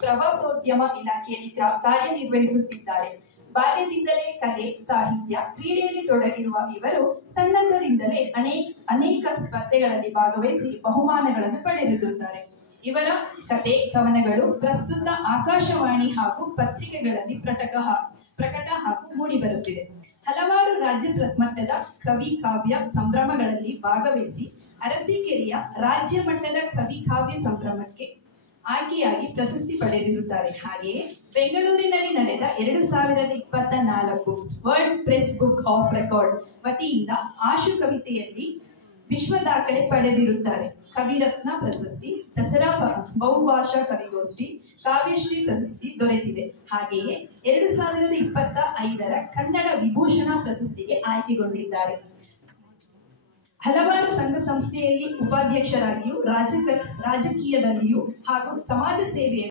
ಪ್ರವಾಸೋದ್ಯಮ ಇಲಾಖೆಯಲ್ಲಿ ಕಾರ್ಯನಿರ್ವಹಿಸುತ್ತಿದ್ದಾರೆ. ಬಾಲ್ಯದಿಂದಲೇ ಕಲೆ, ಸಾಹಿತ್ಯ, ಕ್ರೀಡೆಯಲ್ಲಿ ತೊಡಗಿರುವ ಇವರು ಸಣ್ಣದರಿಂದಲೇ ಅನೇಕ ಸ್ಪರ್ಧೆಗಳಲ್ಲಿ ಭಾಗವಹಿಸಿ ಬಹುಮಾನಗಳನ್ನು ಪಡೆದಿರುತ್ತಾರೆ. ಇವರ ಕತೆ, ಕವನಗಳು ಪ್ರಸ್ತುತ ಆಕಾಶವಾಣಿ ಹಾಗೂ ಪತ್ರಿಕೆಗಳಲ್ಲಿ ಪ್ರಕಟ ಹಾಗೂ ಮೂಡಿಬರುತ್ತಿದೆ. ಹಲವಾರು ರಾಜ್ಯ ಮಟ್ಟದ ಕವಿ ಕಾವ್ಯ ಸಂಭ್ರಮಗಳಲ್ಲಿ ಭಾಗವಹಿಸಿ ಅರಸೀಕೆರೆಯ ರಾಜ್ಯ ಮಟ್ಟದ ಕವಿ ಕಾವ್ಯ ಸಂಭ್ರಮಕ್ಕೆ ಆಯ್ಕೆಯಾಗಿ ಪ್ರಶಸ್ತಿ ಪಡೆದಿರುತ್ತಾರೆ. ಹಾಗೆಯೇ ಬೆಂಗಳೂರಿನಲ್ಲಿ ನಡೆದ 2024 world press book of record ವತಿಯಿಂದ ಆಶು ಕವಿತೆಯಲ್ಲಿ ವಿಶ್ವ ದಾಖಲೆ ಪಡೆದಿರುತ್ತಾರೆ. ಕವಿರತ್ನ ಪ್ರಶಸ್ತಿ, ದಸರಾ ಬಹುಭಾಷಾ ಕವಿಗೋಷ್ಠಿ, ಕಾವ್ಯಶ್ರೀ ಪ್ರಶಸ್ತಿ ದೊರೆತಿದೆ. ಹಾಗೆಯೇ 2025 ಕನ್ನಡ ವಿಭೂಷಣ ಪ್ರಶಸ್ತಿಗೆ ಆಯ್ಕೆಗೊಂಡಿದ್ದಾರೆ. ಹಲವಾರು ಸಂಘ ಸಂಸ್ಥೆಯಲ್ಲಿ ಉಪಾಧ್ಯಕ್ಷರಾಗಿಯೂ ರಾಜಕೀಯದಲ್ಲಿಯೂ ಹಾಗೂ ಸಮಾಜ ಸೇವೆಯಲ್ಲಿ